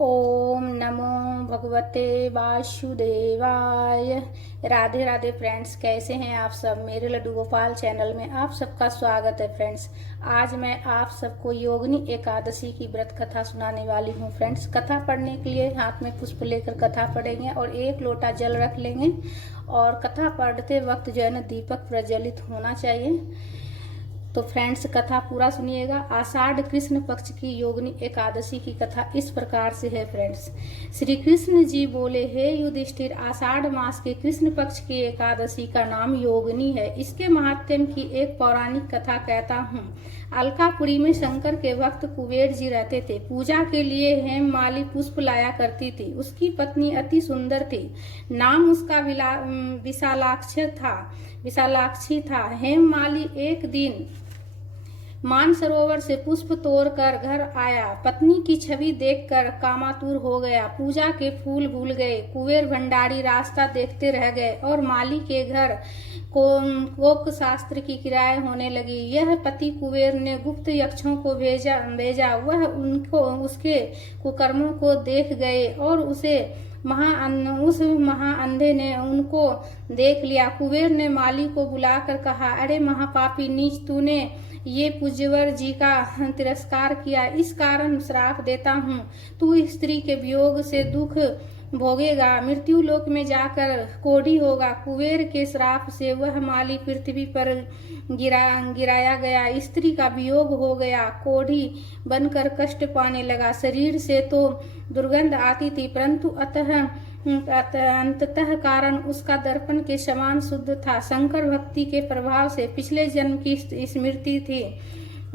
ओम नमो भगवते वासुदेवाय। राधे राधे फ्रेंड्स, कैसे हैं आप सब। मेरे लड्डू गोपाल चैनल में आप सबका स्वागत है फ्रेंड्स। आज मैं आप सबको योगिनी एकादशी की व्रत कथा सुनाने वाली हूँ फ्रेंड्स। कथा पढ़ने के लिए हाथ में पुष्प लेकर कथा पढ़ेंगे और 1 लोटा जल रख लेंगे और कथा पढ़ते वक्त जो है ना दीपक प्रज्वलित होना चाहिए। तो फ्रेंड्स कथा पूरा सुनिएगा। आषाढ़ कृष्ण पक्ष की योगिनी एकादशी की कथा इस प्रकार से है फ्रेंड्स। श्री कृष्ण जी बोले, हे युधिष्ठिर, आषाढ़ मास के कृष्ण पक्ष की एकादशी का नाम योगिनी है। इसके महात्म्य की एक पौराणिक कथा कहता हूँ। अलकापुरी में शंकर के भक्त कुबेर जी रहते थे। पूजा के लिए हेममाली पुष्प लाया करती थी। उसकी पत्नी अति सुंदर थी। नाम उसका विशालाक्षी था। हेममाली एक दिन मानसरोवर से पुष्प तोड़कर घर आया। पत्नी की छवि देखकर कामातुर हो गया। पूजा के फूल भूल गए। कुबेर भंडारी रास्ता देखते रह गए और माली के घर कोक शास्त्र की क्रियाएं होने लगी। यह पति कुबेर ने गुप्त यक्षों को भेजा। वह उसके कुकर्मों को देख गए और उस महाअंधे ने उनको देख लिया। कुबेर ने माली को बुलाकर कहा, अरे महापापी नीच, तूने ये पूज्यवर जी का तिरस्कार किया। इस कारण श्राप देता हूँ, तू स्त्री के वियोग से दुख भोगेगा, मृत्यु लोक में जाकर कोढ़ी होगा। कुबेर के श्राप से वह माली पृथ्वी पर गिराया गया। स्त्री का वियोग हो गया, कोढ़ी बनकर कष्ट पाने लगा। शरीर से तो दुर्गंध आती थी, परंतु अंततः कारण उसका दर्पण के समान शुद्ध था। शंकर भक्ति के प्रभाव से पिछले जन्म की स्मृति थी।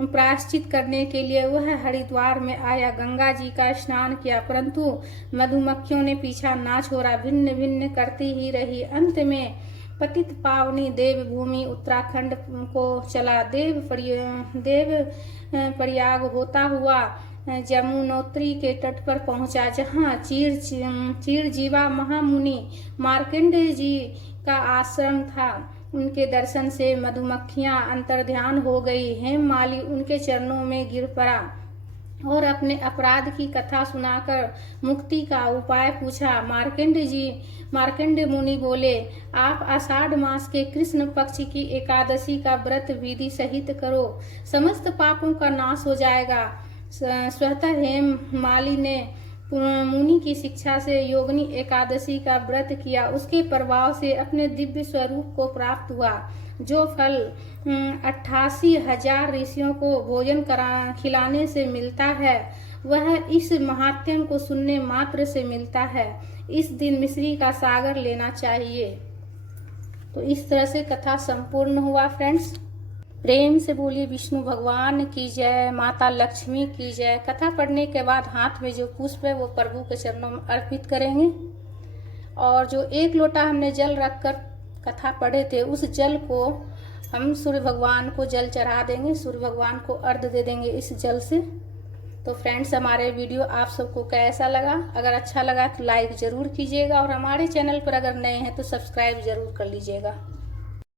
प्रायश्चित करने के लिए वह हरिद्वार में आया। गंगा जी का स्नान किया, परंतु मधुमक्खियों ने पीछा ना छोड़ा, भिन्न भिन्न करती ही रही। अंत में पतित पावनी देवभूमि उत्तराखंड को चला। देव प्रयाग होता हुआ जमुनोत्री के तट पर पहुंचा, जहां चीरजीवा महामुनि मार्कंडेय जी का आश्रम था। उनके दर्शन से मधुमक्खियां अंतर्ध्यान हो गई। हेममाली उनके चरणों में गिर पड़ा और अपने अपराध की कथा सुनाकर मुक्ति का उपाय पूछा। मार्कंडेय मुनि बोले, आप आषाढ़ मास के कृष्ण पक्ष की एकादशी का व्रत विधि सहित करो, समस्त पापों का नाश हो जाएगा। स्वतः हेममाली ने मुनि की शिक्षा से योगिनी एकादशी का व्रत किया। उसके प्रभाव से अपने दिव्य स्वरूप को प्राप्त हुआ, जो फल 88,000 ऋषियों को भोजन खिलाने से मिलता है, वह इस महात्म्य को सुनने मात्र से मिलता है। इस दिन मिश्री का सागर लेना चाहिए। तो इस तरह से कथा संपूर्ण हुआ फ्रेंड्स। प्रेम से बोलिए विष्णु भगवान की जय, माता लक्ष्मी की जय। कथा पढ़ने के बाद हाथ में जो पुष्प है वो प्रभु के चरणों में अर्पित करेंगे और जो 1 लोटा हमने जल रखकर कथा पढ़े थे उस जल को हम सूर्य भगवान को जल चढ़ा देंगे। सूर्य भगवान को अर्घ्य दे देंगे इस जल से। तो फ्रेंड्स, हमारे वीडियो आप सबको कैसा लगा? अगर अच्छा लगा तो लाइक जरूर कीजिएगा और हमारे चैनल पर अगर नए हैं तो सब्सक्राइब जरूर कर लीजिएगा।